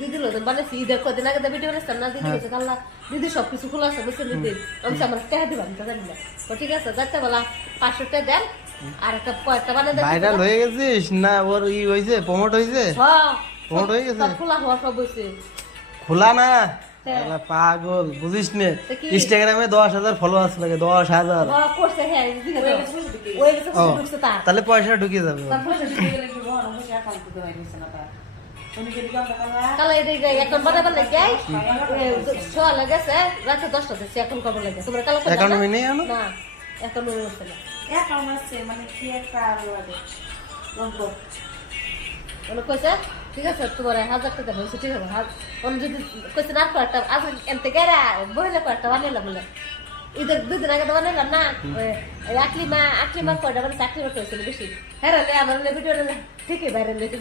দিদি লোক বানাইছি ঈদের কদিন আগে ভিডিও বানাইছিলাম না দিদি গেছে কাল্লা দিদি সবকিছু খোলা আছে বুঝছেন দিদি আমি আমার টাকা দিবাম তা জানি না ঠিক আছে যাতে বলা 500 টাকা দেন আর একটা পয়সা বানাই দেন ভাইরাল হয়ে গেছিস না ওর ই হইছে প্রমোট হইছে হ্যাঁ প্রমোট হয়ে গেছে খোলা হওয়া সব হইছে খোলা না এলা পাগল বুঝিস নে ইনস্টাগ্রামে 10,000 ফলোয়ার্স লাগে 10,000 হ্যাঁ করছে হ্যাঁ দিদি ওই কিছু ঢুকছে তা তাহলে পয়সা ঢুকে যাবে ওর। তারপরে ঢুকে গেলে কি বড় হচ্ছে অ্যাকাউন্ট তো হয়ে গেছে না তা কালা এদিকে এখন বানাবার লাগে শোয়া লাগেছে রাতে 10টা দিচ্ছে এখন কবে লাগে তোমরা কালা অ্যাকাউন্ট হয়নি এখনো না এখন হচ্ছে না অ্যাকাউন্ট আছে মানে কি একটা লাগে বলে কইছে ঠিক আছে তোমার 1000 টাকা হয়েছে ঠিক আছে অন্য যদি কইছে না একটা আজ এনতে গেরা বইলে একটা বানাইলাম বলে ঈদের 2 দিন আগে তো বানাইলাম না আকলিমা কয়টা মানে চাকরি করতে হয়েছিল বেশি হ্যাঁ রে আমার ভিডিও ঠিকই বাইরে লেগে